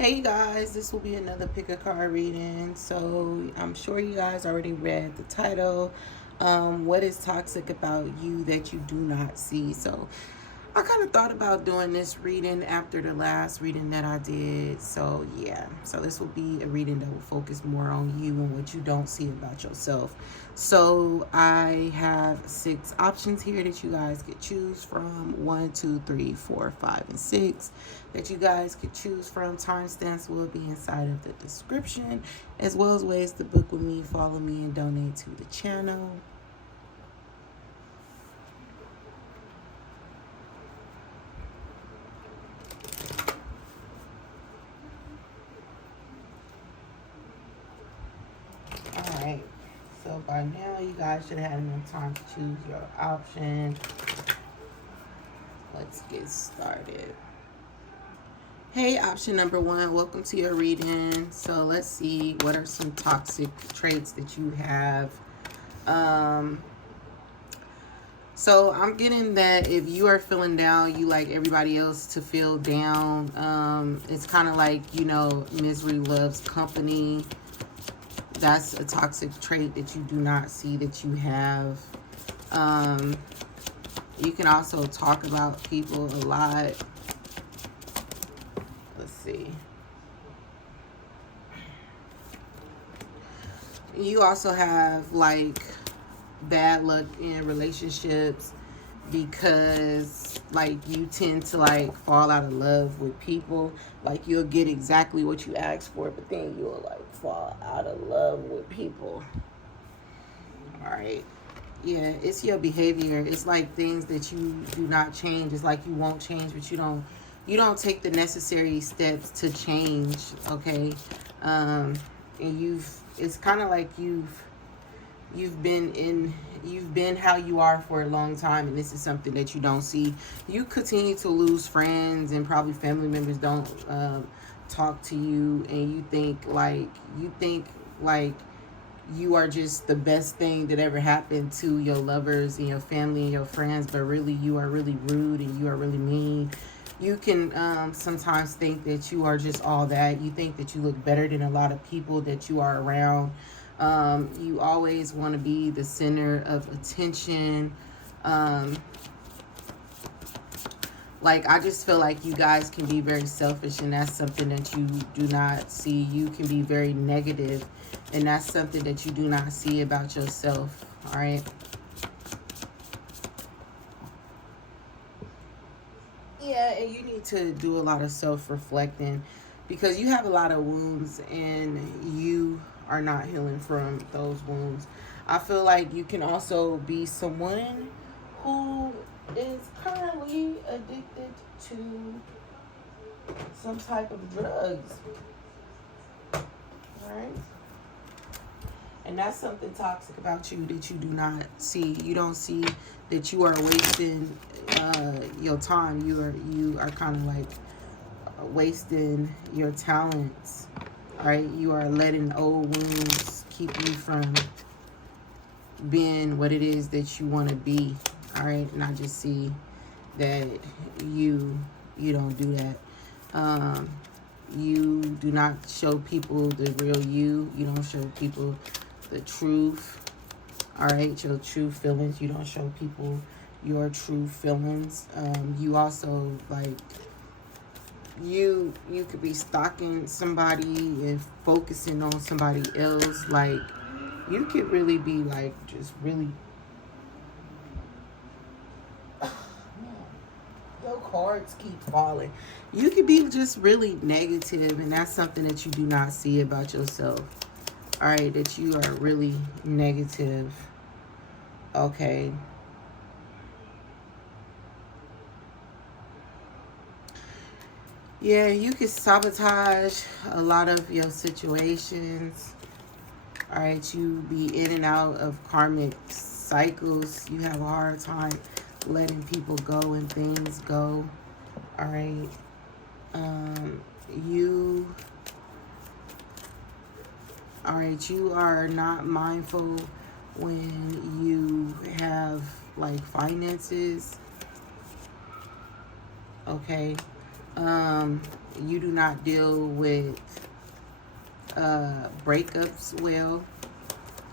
Hey you guys, this will be another pick a card reading. So I'm sure you guys already read the title. What is toxic about you that you do not see? So I kind of thought about doing this reading after the last reading that I did. So yeah, so this will be a reading that will focus more on you and what you don't see about yourself. So I have 6 options here that you guys could choose from. 1, 2, 3, 4, 5, and 6 that you guys could choose from. Timestamps will be inside of the description, as well as ways to book with me, follow me, and donate to the channel. Alright, so by now you guys should have enough time to choose your option. Let's get started. Hey, option number 1, welcome to your reading. So let's see, what are some toxic traits that you have? So I'm getting that if you are feeling down, you like everybody else to feel down. It's kind of like, misery loves company. That's a toxic trait that you do not see that you have. You can also talk about people a lot. Let's see. You also have like bad luck in relationships because like you tend to like fall out of love with people. Like you'll get exactly what you ask for, but then you'll like fall out of love with people. All right. Yeah, it's your behavior. It's like things that you do not change. It's like you won't change, but you don't take the necessary steps to change, okay? And it's kind of like you've been how you are for a long time, and this is something that you don't see. You continue to lose friends, and probably family members don't talk to you, and you think like you are just the best thing that ever happened to your lovers and your family and your friends, but really you are really rude and you are really mean. You can sometimes think that you are just all that. You think that you look better than a lot of people that you are around. You always want to be the center of attention. Like, I just feel like you guys can be very selfish, and that's something that you do not see. You can be very negative, and that's something that you do not see about yourself, all right? Yeah, and you need to do a lot of self-reflecting because you have a lot of wounds, and you are not healing from those wounds. I feel like you can also be someone who is currently addicted to some type of drugs, right? And that's something toxic about you that you do not see. You don't see that you are wasting your time. You are kind of like wasting your talents, right? You are letting old wounds keep you from being what it is that you want to be, all right? And I just see that you don't do that. You do not show people the real you. You don't show people the truth, all right? Your true feelings. You don't show people your true feelings. You also like you could be stalking somebody and focusing on somebody else. Like you could really be like just really your cards keep falling. You could be just really negative, and that's something that you do not see about yourself. All right, that you are really negative. Okay. Yeah, you can sabotage a lot of your situations. All right, you be in and out of karmic cycles. You have a hard time letting people go and things go. All right. You all right, you are not mindful when you have like finances. Okay. you do not deal with breakups well.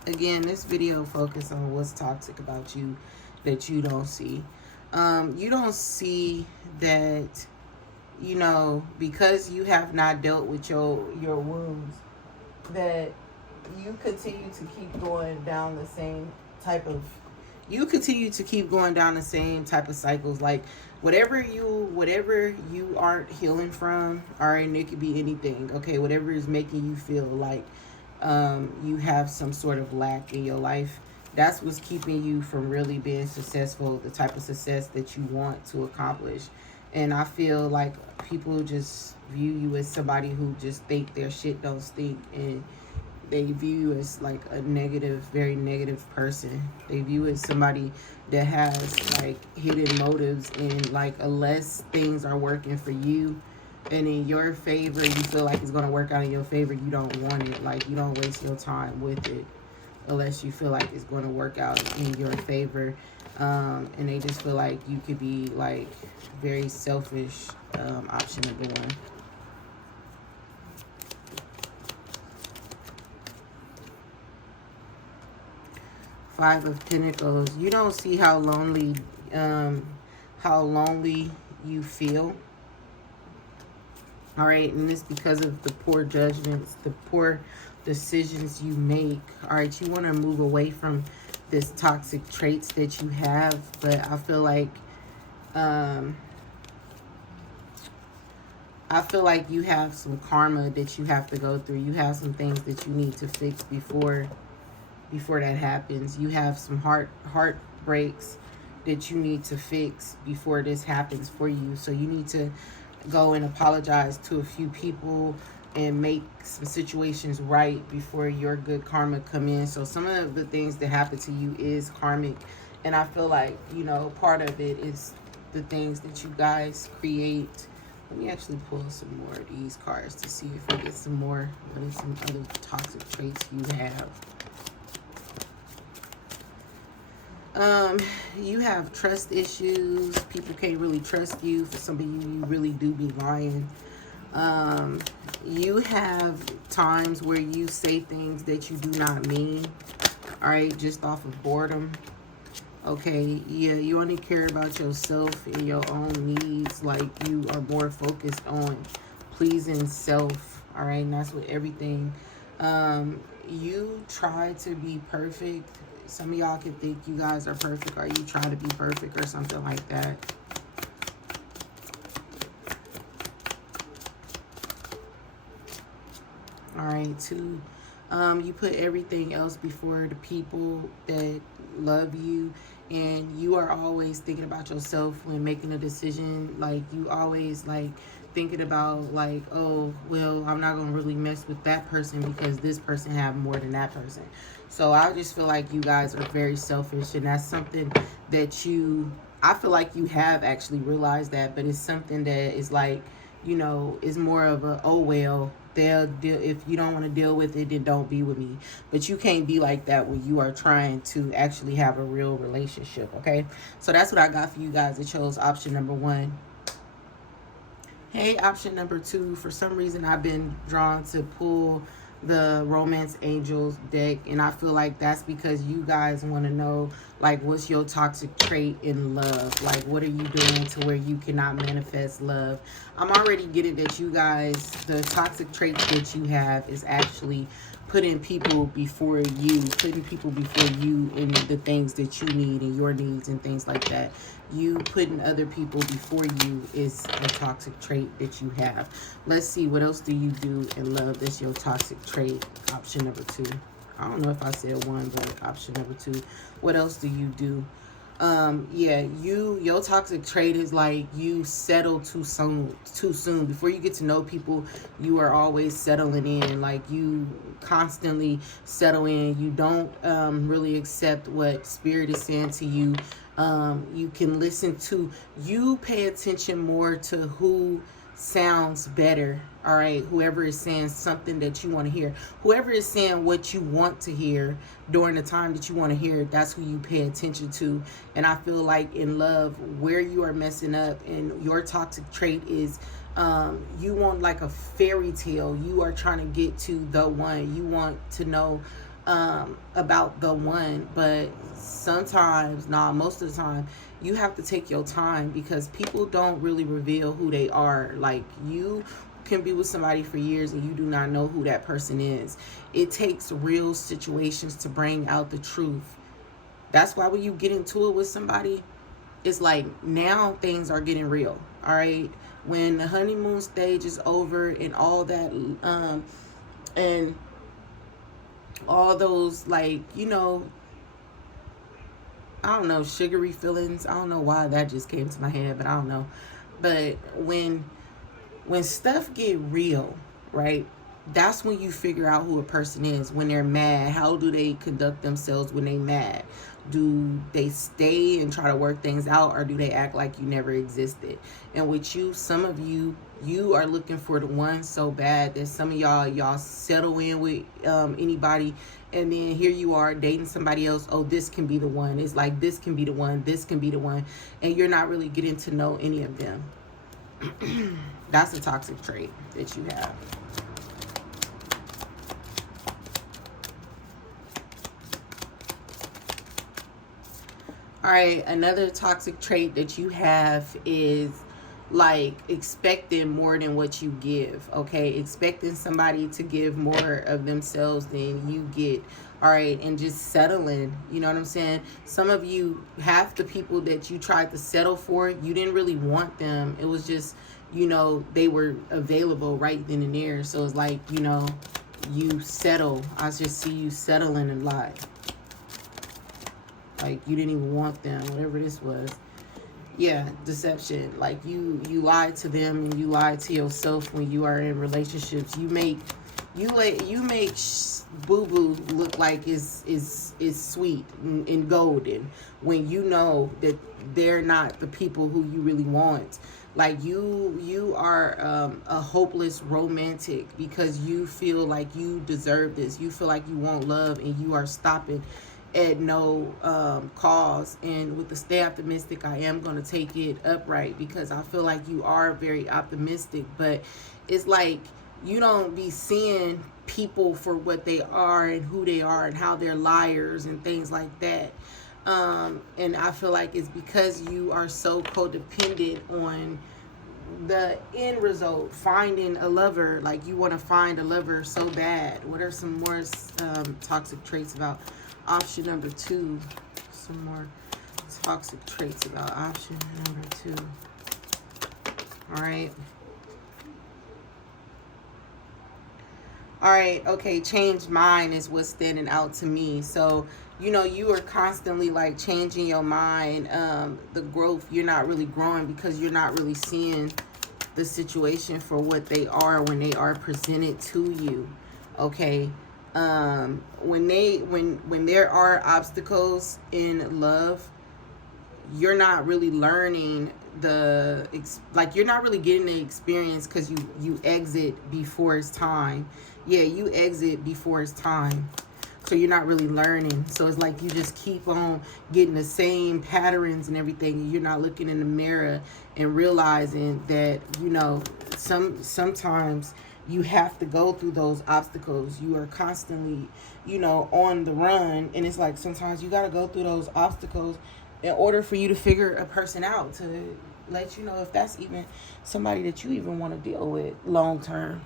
Again, this video focus on what's toxic about you that you don't see. You don't see that, you know, because you have not dealt with your wounds, that you continue to keep going down the same type of cycles. Like whatever you aren't healing from, all right, and it could be anything, okay, whatever is making you feel like you have some sort of lack in your life, that's what's keeping you from really being successful, the type of success that you want to accomplish. And I feel like people just view you as somebody who just think their shit don't stink, and they view you as like a negative, very negative person. They view you as somebody that has like hidden motives, and like unless things are working for you and in your favor, you feel like it's going to work out in your favor, you don't want it. Like, you don't waste your time with it unless you feel like it's going to work out in your favor. And they just feel like you could be like very selfish. Option number one. Five of Pentacles. You don't see how lonely you feel. All right, and it's because of the poor judgments, the poor decisions you make. All right, you want to move away from this toxic traits that you have, but I feel like you have some karma that you have to go through. You have some things that you need to fix before that happens. You have some heartbreaks that you need to fix before this happens for you. So you need to go and apologize to a few people and make some situations right before your good karma come in. So some of the things that happen to you is karmic, and I feel like, you know, part of it is the things that you guys create. Let me actually pull some more of these cards to see if I get some more. What are some other toxic traits you have? You have trust issues. People can't really trust you. For some of you, you really do be lying. You have times where you say things that you do not mean. All right, just off of boredom. Okay, yeah, you only care about yourself and your own needs. Like, you are more focused on pleasing self. All right, and that's with everything. You try to be perfect. Some of y'all can think you guys are perfect, or you try to be perfect or something like that. All right, two. You put everything else before the people that love you, and you are always thinking about yourself when making a decision. Like, you always like thinking about like, oh, well, I'm not gonna really mess with that person because this person have more than that person. So I just feel like you guys are very selfish, and that's something that I feel like you have actually realized that, but it's something that is like, you know, is more of a, oh, well, they'll deal. If you don't want to deal with it, then don't be with me. But you can't be like that when you are trying to actually have a real relationship, okay? So that's what I got for you guys that chose option number one. Hey, option number two. For some reason, I've been drawn to pull the Romance Angels deck, and I feel like that's because you guys want to know, like, what's your toxic trait in love? Like, what are you doing to where you cannot manifest love? I'm already getting that you guys, the toxic traits that you have is actually putting people before you in the things that you need and your needs and things like that. You putting other people before you is a toxic trait that you have. Let's see, what else do you do in love that's your toxic trait? Option number two. I don't know if I said one, but option number two. What else do you do? Yeah, your toxic trait is like you settle too soon. Before you get to know people, you are always settling in. Like, you constantly settle in. You don't really accept what spirit is saying to you. You can listen to, you pay attention more to who sounds better. All right, whoever is saying something that you want to hear, whoever is saying what you want to hear during the time that you want to hear, that's who you pay attention to. And I feel like in love, where you are messing up and your toxic trait is You want like a fairy tale. You are trying to get to the one. You want to know about the one. But sometimes, most of the time, you have to take your time, because people don't really reveal who they are. Like, you can be with somebody for years and you do not know who that person is. It takes real situations to bring out the truth. That's why when you get into it with somebody, it's like, now things are getting real. All right, when the honeymoon stage is over and all that, and all those, like, I don't know, sugary feelings. I don't know why that just came to my head, but I don't know. But when stuff get real, right? That's when you figure out who a person is. When they're mad, how do they conduct themselves when they mad? Do they stay and try to work things out, or do they act like you never existed? And with you, some of you are looking for the one so bad that some of y'all settle in with anybody, and then here you are dating somebody else. Oh, this can be the one. It's like, this can be the one, this can be the one, and you're not really getting to know any of them. That's a toxic trait that you have. All right, another toxic trait that you have is like expecting more than what you give. Okay, expecting somebody to give more of themselves than you get. All right, and just settling. You know what I'm saying? Some of you, half the people that you tried to settle for, you didn't really want them. It was just, they were available right then and there. So it's like, you settle. I just see you settling a lot. Like, you didn't even want them, whatever this was. Yeah, deception. Like, you lied to them and you lied to yourself when you are in relationships. You make boo-boo look like it's sweet and golden, when you know that they're not the people who you really want. Like, you are a hopeless romantic because you feel like you deserve this. You feel like you want love, and you are stopping at no cause. And with the stay optimistic, I am going to take it upright, because I feel like you are very optimistic, but it's like you don't be seeing people for what they are and who they are and how they're liars and things like that. And I feel like it's because you are so codependent on the end result, finding a lover. Like, you want to find a lover so bad. What are some more toxic traits about option number 2? Some more toxic traits about option number 2. All right. All right, okay, change mind is what's standing out to me. So, you are constantly like changing your mind. The growth, you're not really growing because you're not really seeing the situation for what they are when they are presented to you. Okay. When there are obstacles in love, you're not really learning you're not really getting the experience, because you exit before it's time. Yeah, you exit before it's time. So you're not really learning. So it's like you just keep on getting the same patterns and everything. You're not looking in the mirror and realizing that, sometimes you have to go through those obstacles. You are constantly, on the run. And it's like sometimes you got to go through those obstacles in order for you to figure a person out, to let you know if that's even somebody that you even want to deal with long term.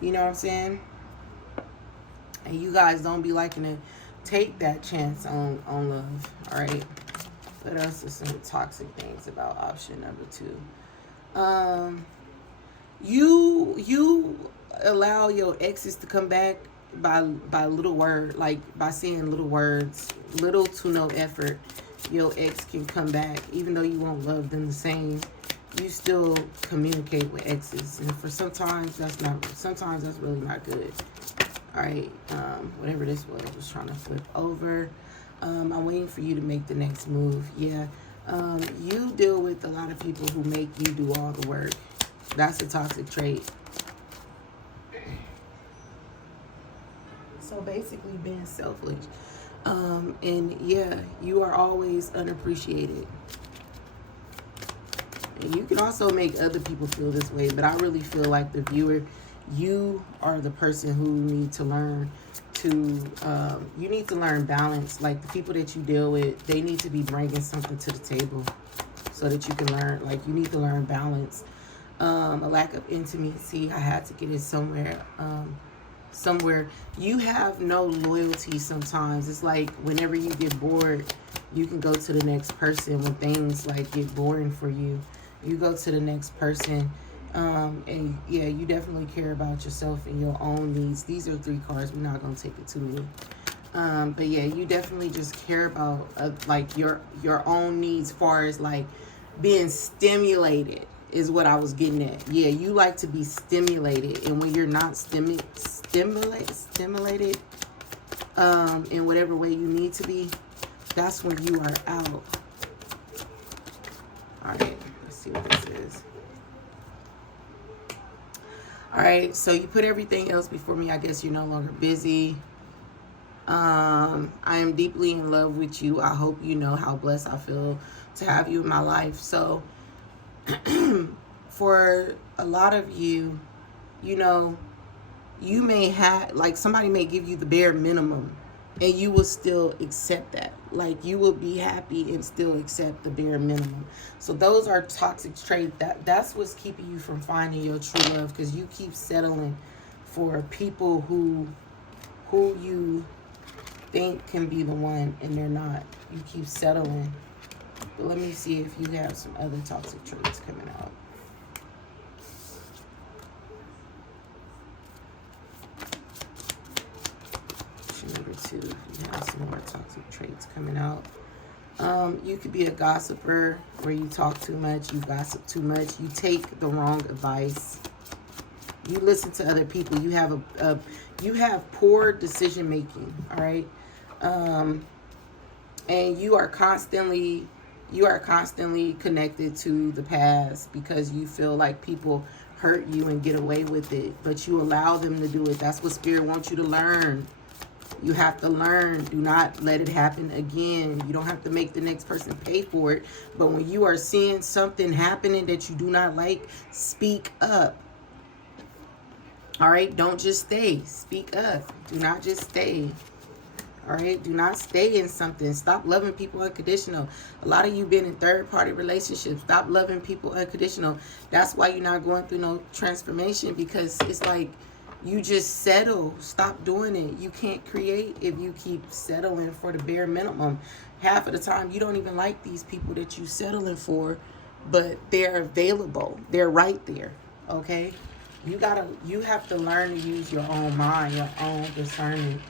You know what I'm saying? And you guys don't be liking to take that chance on love. All right. What else are some toxic things about option number 2? You allow your exes to come back by little word, like by saying little words, little to no effort. Your ex can come back, even though you won't love them the same. You still communicate with exes, and sometimes that's really not good. All right, whatever this was trying to flip over. I'm waiting for you to make the next move. Yeah, you deal with a lot of people who make you do all the work. That's a toxic trait. So basically being selfish. And yeah, you are always unappreciated. And you can also make other people feel this way, but I really feel like the viewer, you are the person who need to learn to, you need to learn balance. Like the people that you deal with, they need to be bringing something to the table so that you can learn. Like you need to learn balance. A lack of intimacy, I had to get it somewhere. Somewhere you have no loyalty sometimes. It's like whenever you get bored, you can go to the next person. When things like get boring for you, you go to the next person. And yeah, you definitely care about yourself and your own needs. These are 3 cards. We're not going to take it too long. But yeah, you definitely just care about like your own needs, far as like being stimulated is what I was getting at. Yeah, you like to be stimulated, and when you're not stimulated in whatever way you need to be, that's when you are out. All right, let's see what this is. All right, so you put everything else before me. I guess you're no longer busy. I am deeply in love with you. I hope you know how blessed I feel to have you in my life. So for a lot of you, you know, you may have, like, somebody may give you the bare minimum and you will still accept that. Like, you will be happy and still accept the bare minimum. So those are toxic traits. That's what's keeping you from finding your true love, because you keep settling for people who you think can be the one and they're not. You keep settling. But let me see if you have some other toxic traits coming out. Number 2, you have some more toxic traits coming out. You could be a gossiper, where you talk too much, you gossip too much, you take the wrong advice, you listen to other people, you have you have poor decision making. All right, and you are constantly connected to the past because you feel like people hurt you and get away with it, but you allow them to do it. That's what Spirit wants you to learn. You have to learn. Do not let it happen again. You don't have to make the next person pay for it. But when you are seeing something happening that you do not like, speak up. All right? Don't just stay. Speak up. Do not just stay. All right? Do not stay in something. Stop loving people unconditional. A lot of you been in third-party relationships. Stop loving people unconditional. That's why you're not going through no transformation, because it's like, you just settle. Stop doing it. You can't create if you keep settling for the bare minimum. Half of the time, you don't even like these people that you settling for, but they're available. They're right there. Okay? You have to learn to use your own mind, your own discernment.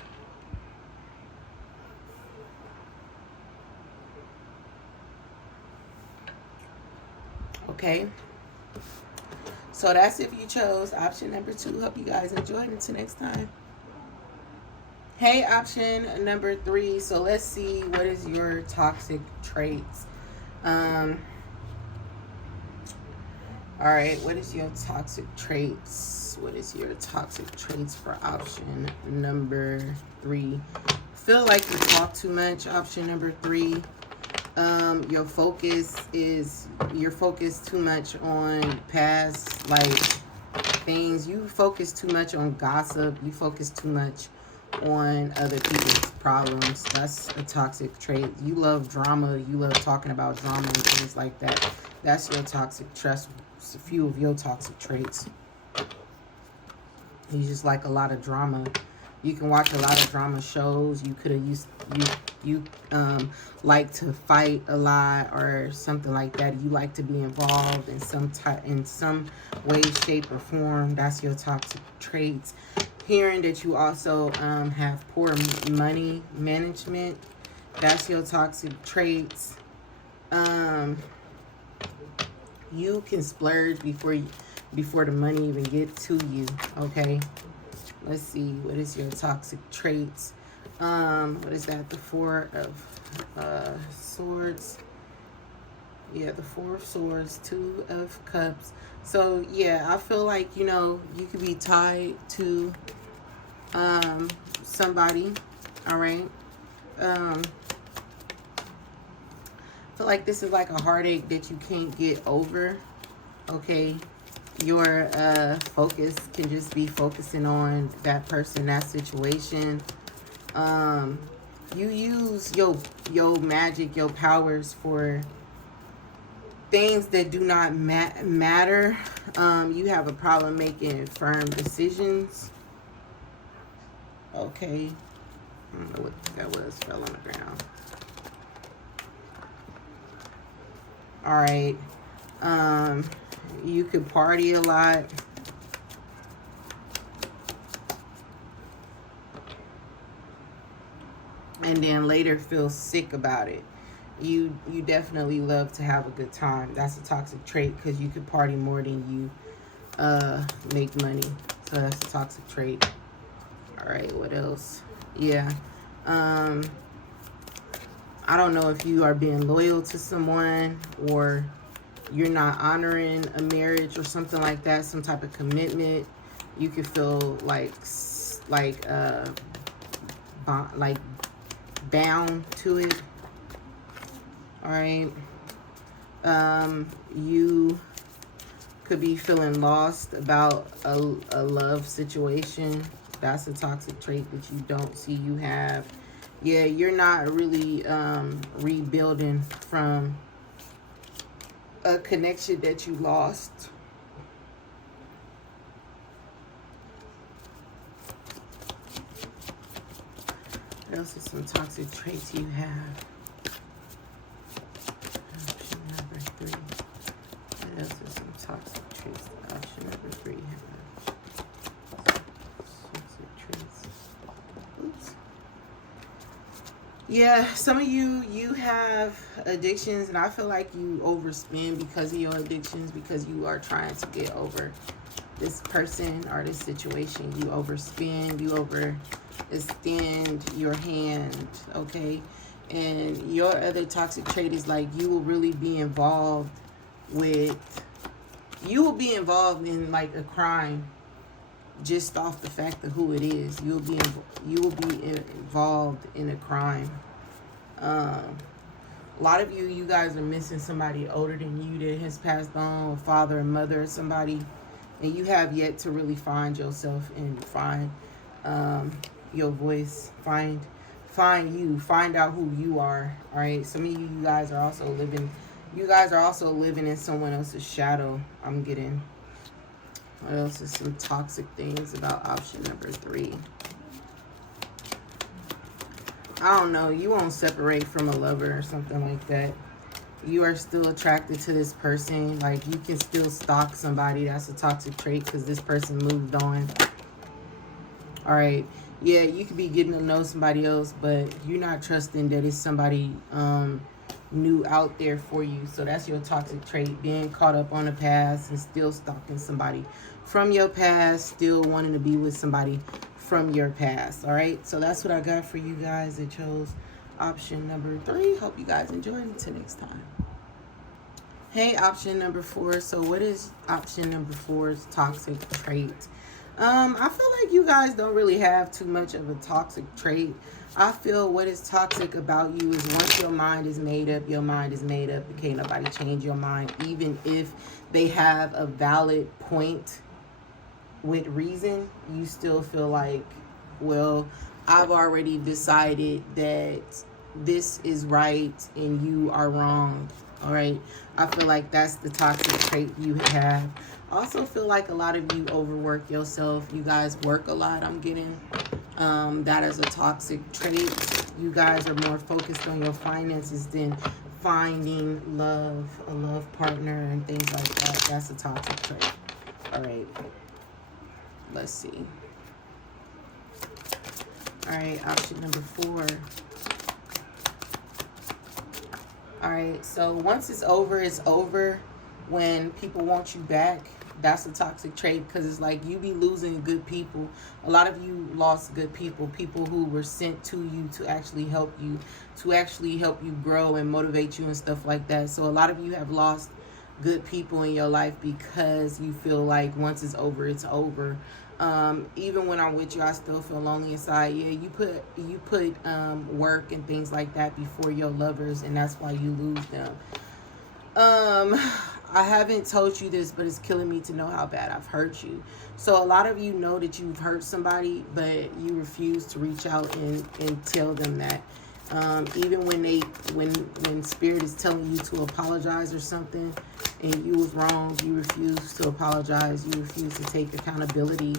Okay? So that's if you chose option number 2. Hope you guys enjoyed. Until next time. Hey, option number 3. So let's see, what is your toxic traits? All right, what is your toxic traits? What is your toxic traits for option number 3? Feel like you talk too much, option number 3. You're focused too much on past, like, things. You focus too much on gossip. You focus too much on other people's problems. That's a toxic trait. You love drama. You love talking about drama and things like that. That's your toxic traits. It's a few of your toxic traits. You just like a lot of drama. You can watch a lot of drama shows. You could have used you like to fight a lot or something like that. You like to be involved in some way, shape, or form. That's your toxic traits. Hearing that you also have poor money management. That's your toxic traits. You can splurge before the money even get to you. Okay. Let's see, what is your toxic traits? What is that? The 4 of Swords. Yeah, the 4 of Swords, 2 of Cups. So, yeah, I feel like, you know, you could be tied to somebody, all right? I feel like this is like a heartache that you can't get over. Okay, your focus can just be focusing on that person, that situation. You use your magic, your powers for things that do not matter. You have a problem making firm decisions. Okay, I don't know what that was. Fell on the ground. All right. You could party a lot. And then later feel sick about it. You definitely love to have a good time. That's a toxic trait because you could party more than you make money. So that's a toxic trait. All right, what else? Yeah. I don't know if you are being loyal to someone or you're not honoring a marriage or something like that, some type of commitment. You could feel like bound to it. All right. You could be feeling lost about a love situation. That's a toxic trait that you don't see you have. Yeah, you're not really rebuilding from a connection that you lost. What else is some toxic traits you have? Option number 3. What else is some toxic traits? Option number 3 have. Toxic traits. Oops. Yeah, some of you have addictions, and I feel like you overspend because of your addictions, because you are trying to get over this person or this situation. You overspend, you overextend your hand, okay? And your other toxic trait is like you will really be involved in like a crime just off the fact of who it is. You will be involved in a crime. A lot of you guys are missing somebody older than you that has passed on, a father and mother or somebody, and you have yet to really find yourself and find your voice, find out who you are. All right, some of you guys are also living in someone else's shadow. I'm getting. What else is some toxic things about option number 3? I don't know. You won't separate from a lover or something like that. You are still attracted to this person. Like, you can still stalk somebody. That's a toxic trait because this person moved on. All right. Yeah, you could be getting to know somebody else, but you're not trusting that it's somebody new out there for you. So that's your toxic trait, being caught up on the past and still stalking somebody from your past, still wanting to be with somebody from your past. All right, so that's what I got for you guys that chose option number 3. Hope you guys enjoyed. Until next time. Hey, option number 4. So what is option number 4's toxic trait? I feel like you guys don't really have too much of a toxic trait. I feel what is toxic about you is once your mind is made up, your mind is made up. Can't nobody change your mind, even if they have a valid point with reason. You still feel like, well, I've already decided that this is right and you are wrong. All right. I feel like that's the toxic trait you have. I also feel like a lot of you overwork yourself. You guys work a lot, I'm getting. That is a toxic trait. You guys are more focused on your finances than finding love, a love partner, and things like that. That's a toxic trait. All right. Let's see. All right, option number 4. All right, so once it's over, it's over. When people want you back, that's a toxic trait because it's like you be losing good people. A lot of you lost good people who were sent to you to actually help you grow and motivate you and stuff like that. So a lot of you have lost good people in your life because you feel like once it's over, it's over. Even when I'm with you, I still feel lonely inside. Yeah, you put work and things like that before your lovers, and that's why you lose them. I haven't told you this, but it's killing me to know how bad I've hurt you. So a lot of you know that you've hurt somebody, but you refuse to reach out and tell them that. Even when spirit is telling you to apologize or something and you was wrong, you refuse to apologize, you refuse to take accountability.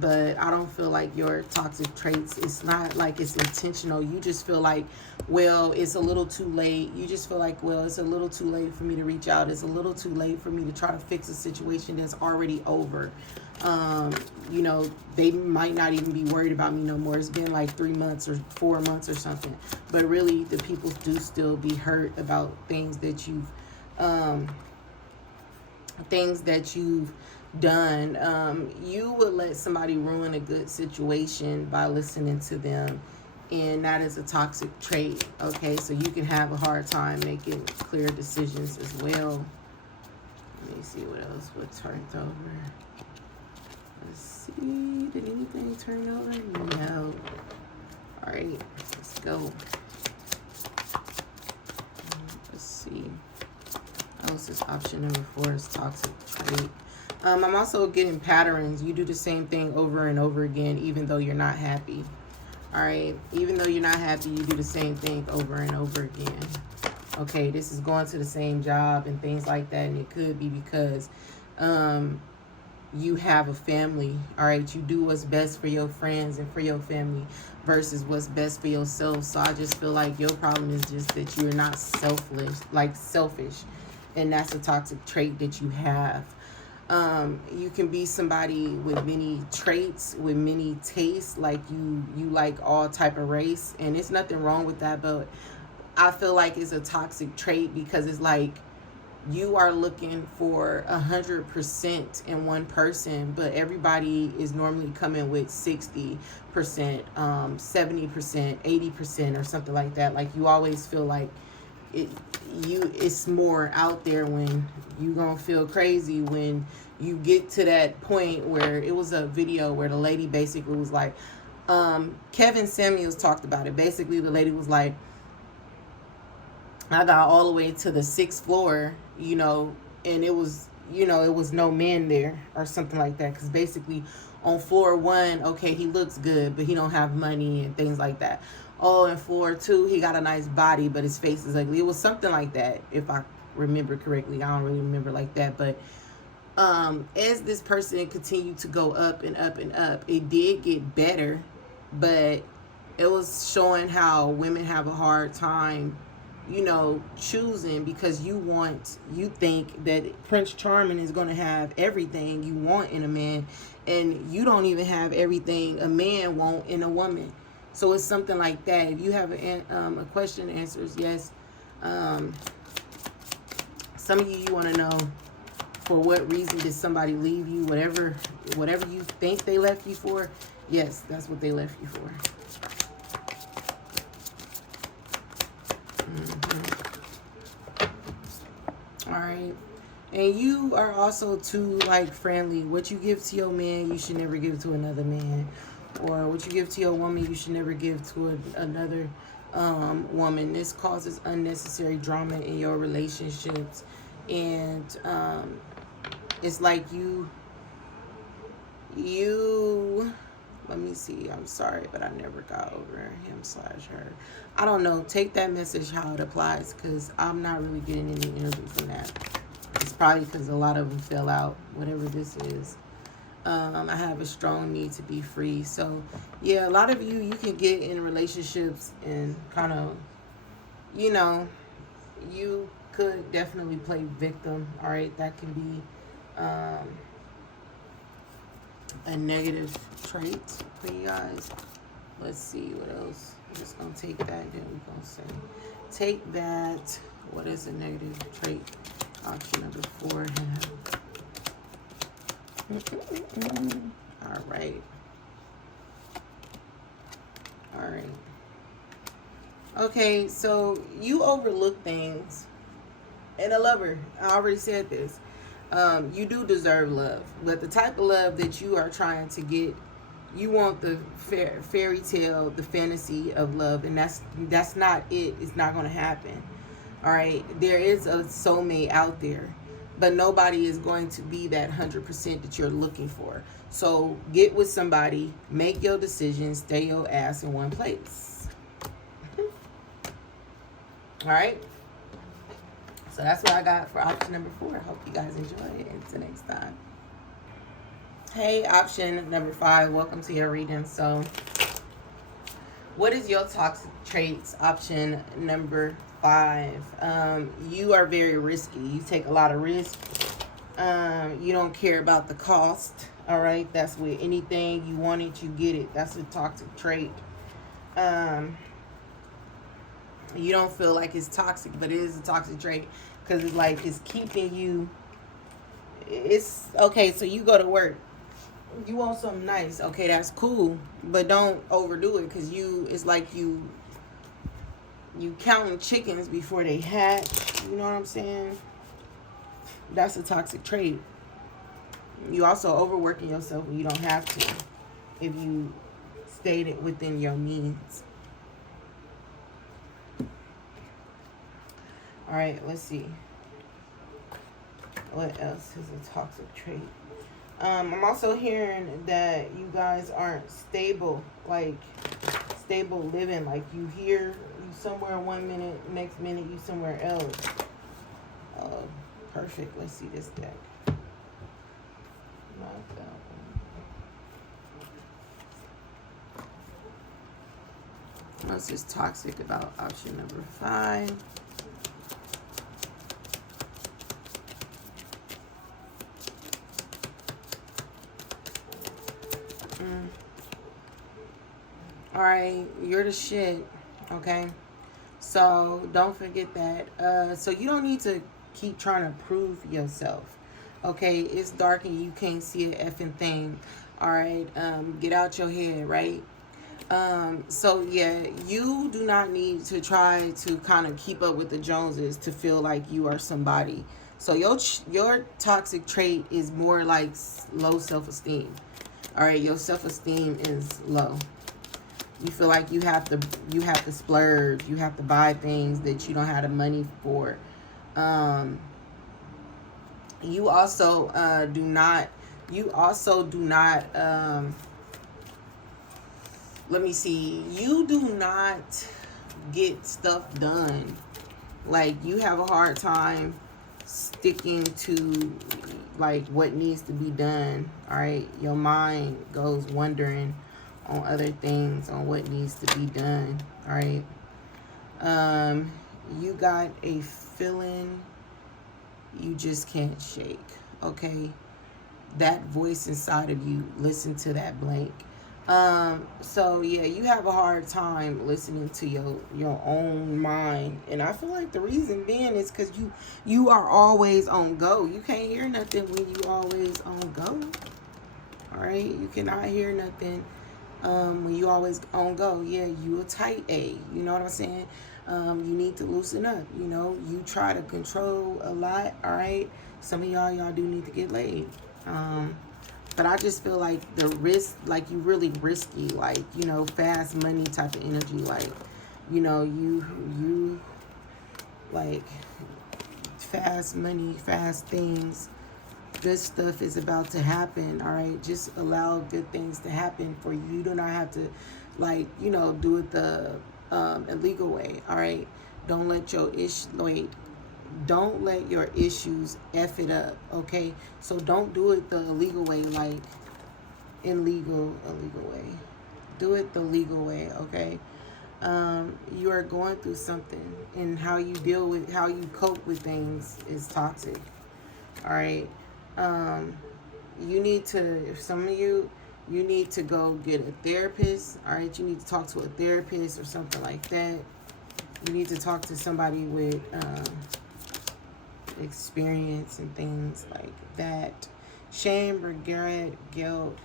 But I don't feel like your toxic traits, it's not like it's intentional. You just feel like, well, it's a little too late. You just feel like, well, it's a little too late for me to reach out. It's a little too late for me to try to fix a situation that's already over. You know, they might not even be worried about me no more. It's been like 3 months or 4 months or something. But really, the people do still be hurt about things that you've done. You would let somebody ruin a good situation by listening to them, and that is a toxic trait. Okay, so you can have a hard time making clear decisions as well. Let me see what else was turned over. Let's see, did anything turn over? No. All right, let's go. Let's see. Oh, this is option number 4 is toxic trait. I'm also getting patterns. You do the same thing over and over again, even though you're not happy. All right. Even though you're not happy, you do the same thing over and over again. Okay. This is going to the same job and things like that. And it could be because you have a family. All right. You do what's best for your friends and for your family versus what's best for yourself. So I just feel like your problem is just that you're not selfish. And that's a toxic trait that you have. You can be somebody with many traits, with many tastes, like you like all type of race, and it's nothing wrong with that, but I feel like it's a toxic trait because it's like you are looking for 100% in one person, but everybody is normally coming with 60%, 70%, 80% or something like that. Like you always feel like it's more out there when you gonna feel crazy when you get to that point where it was a video where the lady basically was like, Kevin Samuels talked about it. Basically, the lady was like, I got all the way to the 6th floor, you know, and it was, you know, it was no man there or something like that. Because basically on floor 1, okay, he looks good, but he don't have money and things like that. Oh, and floor 2, he got a nice body, but his face is ugly. It was something like that, if I remember correctly. I don't really remember like that. But as this person continued to go up and up and up, it did get better. But it was showing how women have a hard time, you know, choosing because you think that Prince Charming is going to have everything you want in a man. And you don't even have everything a man wants in a woman. So it's something like that. If you have a question, answers yes. Some of you want to know, for what reason did somebody leave you? Whatever you think they left you for, yes, that's what they left you for. All right. And you are also too like friendly. What you give to your man, you should never give to another man. Or what you give to your woman, you should never give to another woman. This causes unnecessary drama in your relationships. And it's like you, let me see, I'm sorry, but I never got over him/her. I don't know. Take that message how it applies, because I'm not really getting any energy from that. It's probably because a lot of them fell out, whatever this is. I have a strong need to be free. So, yeah, a lot of you can get in relationships and kind of, you know, you could definitely play victim, all right? That can be a negative trait for you guys. Let's see what else. I'm just going to take that, then we're going to say, take that. What is a negative trait? Option number 4. All right. Okay, so you overlook things. And a lover, I already said this. You do deserve love, but the type of love that you are trying to get, you want the fairy tale, the fantasy of love, and that's not it. It's not going to happen. All right, there is a soulmate out there. but nobody is going to be that 100% that you're looking for. So get with somebody, make your decisions, stay your ass in one place. All right. So that's what I got for option number 4. Hope you guys enjoy it. Until next time. Hey, option number 5. Welcome to your reading. So, what is your toxic traits? Option number 5. You are very risky. You take a lot of risk. You don't care about the cost. All right. That's with anything you want it, you get it. That's a toxic trait. You don't feel like it's toxic, but it is a toxic trait because it's like it's keeping you. It's okay. So you go to work. You want something nice. Okay, that's cool, but don't overdo it because it's like you counting chickens before they hatch. You know what I'm saying? That's a toxic trait. You also overworking yourself when you don't have to if you stayed it within your means. All right, let's see. What else is a toxic trait? I'm also hearing that you guys aren't stable, like stable living. Like you here, you somewhere one minute, next minute you somewhere else. Oh, perfect. Let's see this deck. Not that one. What's this toxic about option number 5? All right, you're the shit, okay? So don't forget that. So you don't need to keep trying to prove yourself, okay? It's dark and you can't see a effing thing, all right? Get out your head, right? So yeah, you do not need to try to kind of keep up with the Joneses to feel like you are somebody. So your toxic trait is more like low self-esteem. All right, your self-esteem is low. You feel like you have to splurge, you have to buy things that you don't have the money for. You also do not let me see. You do not get stuff done. Like you have a hard time sticking to like what needs to be done. All right, your mind goes wandering on other things, on what needs to be done. All right. You got a feeling you just can't shake. Okay, that voice inside of you, listen to that blank. So yeah, you have a hard time listening to your own mind, and I feel like the reason being is because you are always on go. You can't hear nothing when you always on go. All right, you cannot hear nothing when you always on go. Yeah, you a type A. You know what I'm saying? You need to loosen up. You know, you try to control a lot. All right, some of y'all do need to get laid. But I just feel like the risk, like you really risky, like, you know, fast money type of energy. Like, you know, you like fast money, fast things. Good stuff is about to happen. All right, just allow good things to happen for you. You do not have to, like, you know, do it the illegal way. All right, don't let your don't let your issues F it up, okay? So don't do it the illegal way, like illegal way. Do it the legal way, okay? You are going through something, and how you deal with, how you cope with things is toxic, all right? You need to, some of you need to go get a therapist, all right? You need to talk to a therapist or something like that. You need to talk to somebody with experience and things like that. Shame, regret, guilt,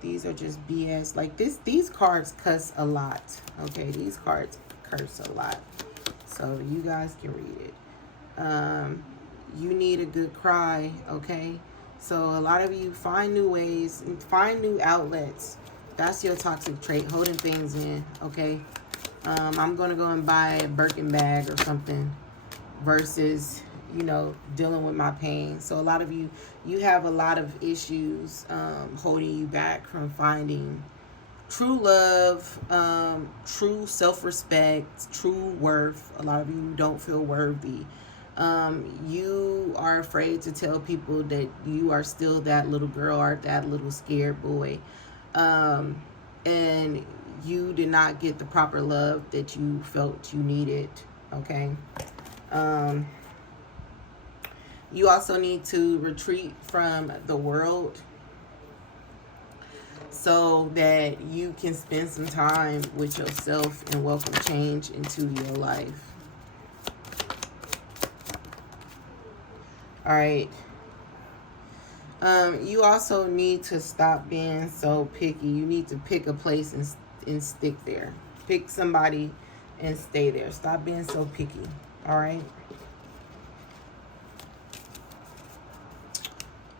these are just BS. Like these cards cuss a lot, okay? These cards curse a lot, so you guys can read it. You need a good cry, okay? So a lot of you find new ways, find new outlets. That's your toxic trait, holding things in, okay? I'm gonna go and buy a Birkin bag or something versus you know, dealing with my pain. So a lot of you have a lot of issues holding you back from finding true love, true self-respect, true worth. A lot of you don't feel worthy. You are afraid to tell people that you are still that little girl or that little scared boy. And you did not get the proper love that you felt you needed. Okay. You also need to retreat from the world so that you can spend some time with yourself and welcome change into your life. All right. You also need to stop being so picky. You need to pick a place and stick there. Pick somebody and stay there. Stop being so picky. All right.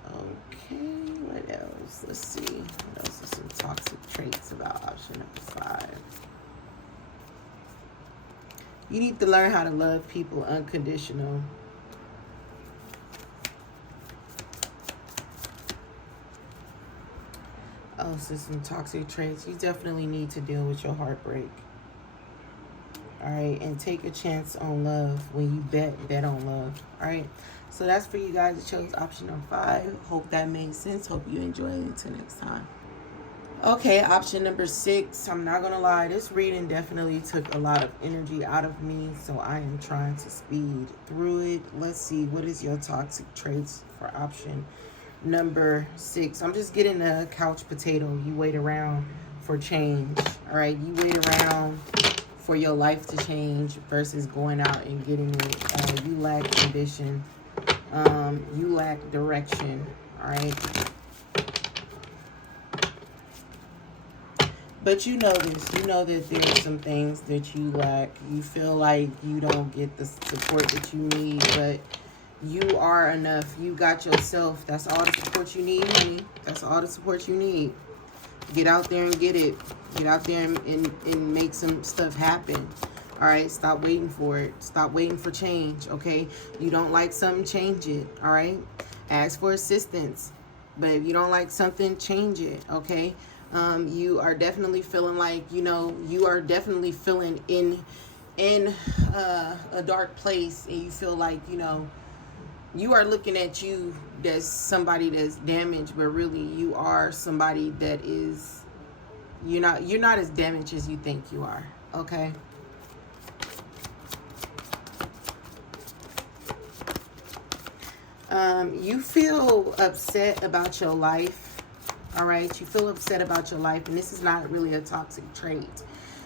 Okay, what else? Let's see. What else are some toxic traits about option number 5? You need to learn how to love people unconditional. Oh, so some toxic traits. You definitely need to deal with your heartbreak. All right, and take a chance on love. When you bet on love. All right, so that's for you guys that chose option number 5. Hope that made sense. Hope you enjoyed it. Until next time. Okay, option number 6. I'm not gonna lie, this reading definitely took a lot of energy out of me, so I am trying to speed through it. Let's see, what is your toxic traits for option number 6? I'm just getting a couch potato. You wait around for change. All right, you wait around for your life to change versus going out and getting it. You lack ambition. You lack direction. All right. But you know this. You know that there's some things that you lack. You feel like you don't get the support that you need, but you are enough. You got yourself. That's all the support you need, honey. That's all the support you need. Get out there and get it. Get out there and make some stuff happen. All right? Stop waiting for it. Stop waiting for change, okay? You don't like something, change it, all right? Ask for assistance. But if you don't like something, change it, okay? You are definitely feeling like, you know, you are definitely feeling in a dark place, and you feel like, you know, you are looking at you as somebody that's damaged, but really you are somebody that is, you're not as damaged as you think you are, okay? You feel upset about your life, all right? You feel upset about your life, and this is not really a toxic trait.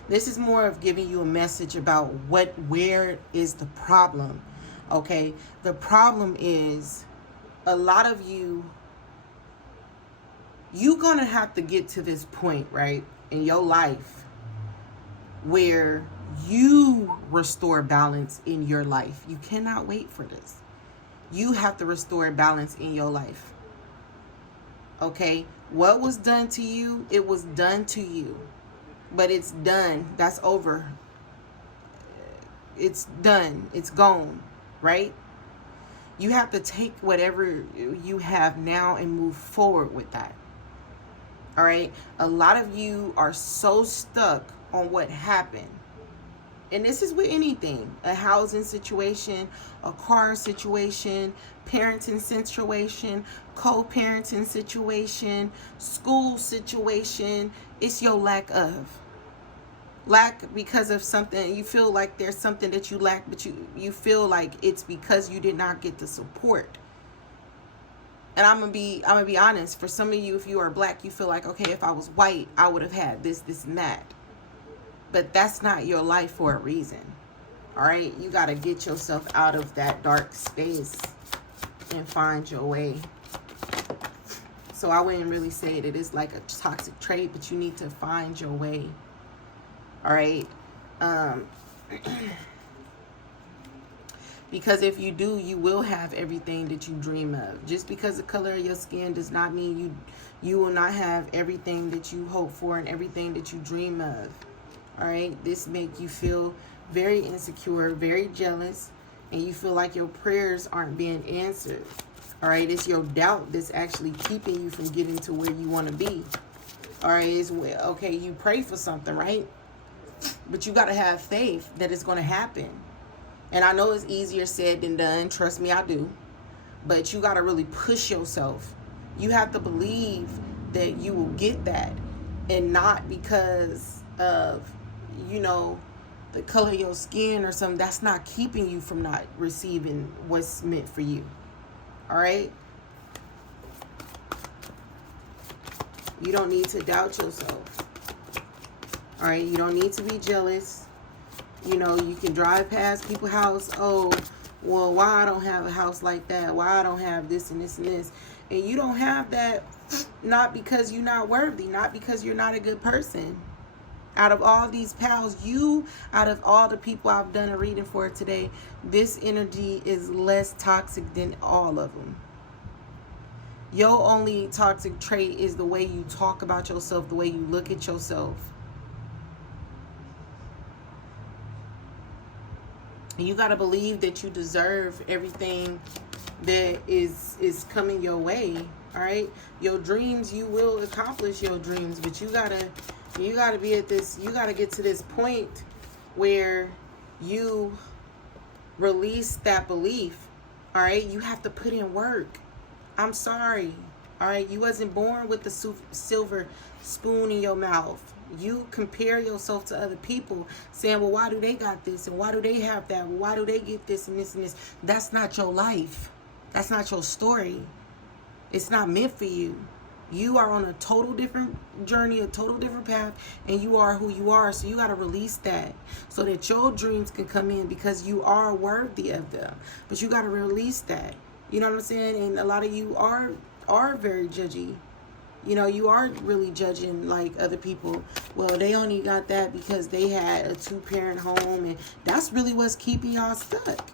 This is more of giving you a message about where is the problem, okay? The problem is a lot of you're gonna have to get to this point, right, in your life where you restore balance in your life. You cannot wait for this. You have to restore balance in your life. Okay? What was done to you, it was done to you. But it's done. That's over. It's done. It's gone. Right? You have to take whatever you have now and move forward with that. All right? A lot of you are so stuck on what happened. And this is with anything, a housing situation, a car situation, parenting situation, co-parenting situation, school situation. It's your lack because of something. You feel like there's something that you lack, but you feel like it's because you did not get the support. And I'm gonna be honest. For some of you, if you are black, you feel like, okay, if I was white, I would have had this, and that. But that's not your life for a reason. All right? You got to get yourself out of that dark space and find your way. So I wouldn't really say that it's like a toxic trait, but you need to find your way. All right? Because if you do, you will have everything that you dream of. Just because the color of your skin does not mean you will not have everything that you hope for and everything that you dream of. All right, this make you feel very insecure, very jealous, and you feel like your prayers aren't being answered. All right, it's your doubt that's actually keeping you from getting to where you want to be. All right, it's okay, you pray for something, right? But you got to have faith that it's going to happen. And I know it's easier said than done. Trust me, I do. But you got to really push yourself. You have to believe that you will get that, and not because of, you know, the color of your skin or something. That's not keeping you from not receiving what's meant for you. All right? You don't need to doubt yourself. All right? You don't need to be jealous. You know, you can drive past people's house. Oh, well, why I don't have a house like that? Why I don't have this and this and this? And you don't have that not because you're not worthy, not because you're not a good person. Out of all these pals, out of all the people I've done a reading for today, this energy is less toxic than all of them. Your only toxic trait is the way you talk about yourself, the way you look at yourself. You got to believe that you deserve everything that is coming your way. All right, your dreams, you will accomplish your dreams, but you gotta be at this. You gotta get to this point where you release that belief. All right, you have to put in work. I'm sorry. All right, you wasn't born with the silver spoon in your mouth. You compare yourself to other people, saying, well, why do they got this? And why do they have that? Well, why do they get this and this and this? That's not your life. That's not your story. It's not meant for you. You are on a total different journey, a total different path, and you are who you are. So you got to release that so that your dreams can come in, because you are worthy of them. But you got to release that. You know what I'm saying? And a lot of you are very judgy. You know, you are really judging like other people. Well, they only got that because they had a 2-parent home, and that's really what's keeping y'all stuck.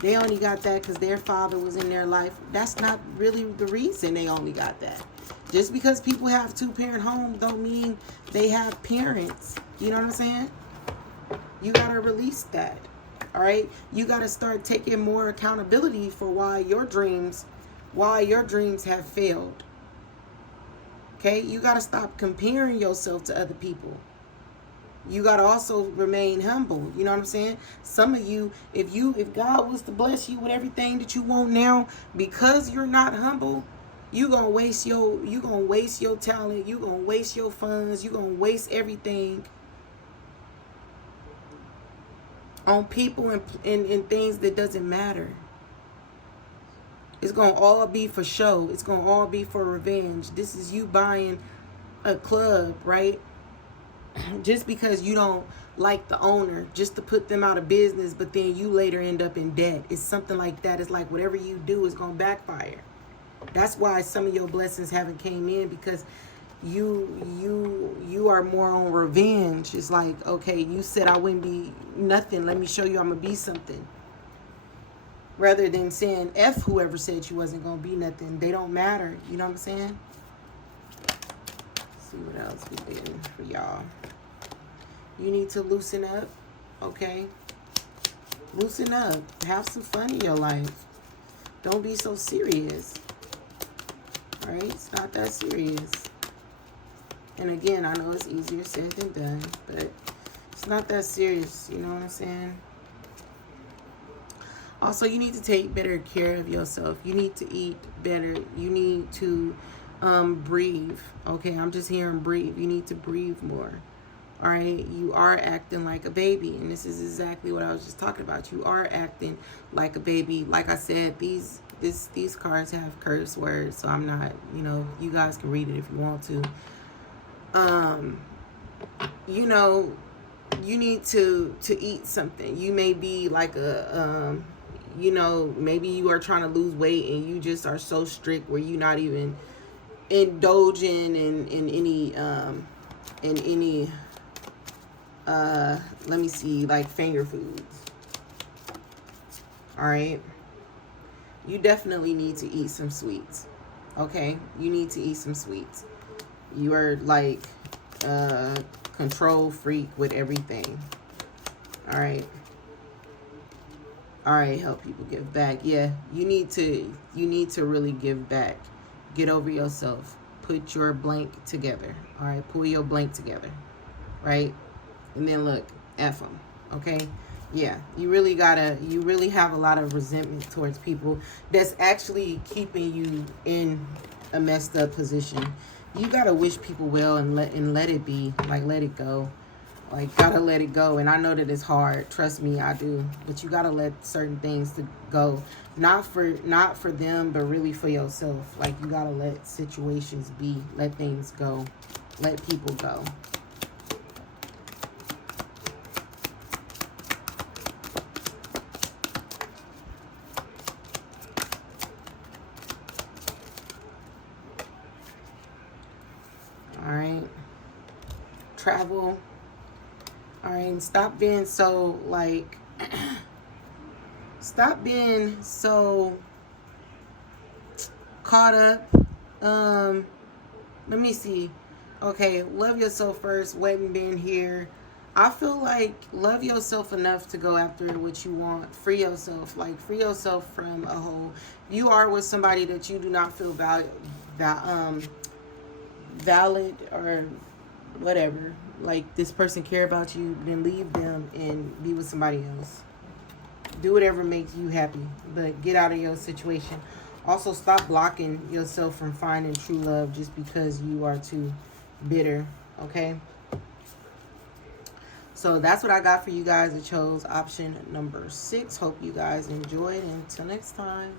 They only got that because their father was in their life. That's not really the reason they only got that. Just because people have 2-parent homes don't mean they have parents. You know what I'm saying? You got to release that. All right? You got to start taking more accountability for why your dreams have failed. Okay? You got to stop comparing yourself to other people. You got to also remain humble. You know what I'm saying? Some of you, if God was to bless you with everything that you want now, because you're not humble, you're going to waste your talent, you're going to waste your funds, you're going to waste everything on people and things that doesn't matter. It's going to all be for show. It's going to all be for revenge. This is you buying a club, right? Just because you don't like the owner, just to put them out of business, but then you later end up in debt. It's something like that. It's like whatever you do is going to backfire. That's why some of your blessings haven't came in, because you are more on revenge. It's like, okay, you said I wouldn't be nothing. Let me show you I'm going to be something. Rather than saying F whoever said you wasn't going to be nothing. They don't matter. You know what I'm saying? See what else we did for y'all. You need to loosen up, okay? Loosen up. Have some fun in your life. Don't be so serious. All right? It's not that serious. And again, I know it's easier said than done, but it's not that serious. You know what I'm saying? Also, you need to take better care of yourself. You need to eat better. You need to breathe. Okay, I'm just hearing breathe. You need to breathe more. All right, you are acting like a baby, and this is exactly what I was just talking about. You are acting like a baby. Like I said, these cards have curse words, so I'm not, you know, you guys can read it if you want to. You know, you need to eat something. You may be like a you know, maybe you are trying to lose weight and you just are so strict where you're not even indulging in any let me see, like finger foods. All right, you definitely need to eat some sweets. Okay, you need to eat some sweets. You are like control freak with everything. All right, All right, help people give back. Yeah, you need to really give back. Get over yourself. Put your blank together. All right, pull your blank together. Right? And then look, F them. Okay? Yeah, you really have a lot of resentment towards people that's actually keeping you in a messed up position. You gotta wish people well and let it be. Like, let it go. Like, gotta let it go. And I know that it's hard. Trust me, I do. But you gotta let certain things to go. Not for them, but really for yourself. Like, you gotta let situations be. Let things go. Let people go. All right. Travel. All right. And stop being so, like, stop being so caught up. Let me see. Okay. Love yourself first. Waiting, being here. I feel like love yourself enough to go after what you want. Free yourself. Like, free yourself from a whole. You are with somebody that you do not feel valid or whatever, like this person care about you, then leave them and be with somebody else. Do whatever makes you happy, but get out of your situation. Also, stop blocking yourself from finding true love just because you are too bitter. Okay, so that's what I got for you guys. I chose option number 6. Hope you guys enjoyed, and until next time.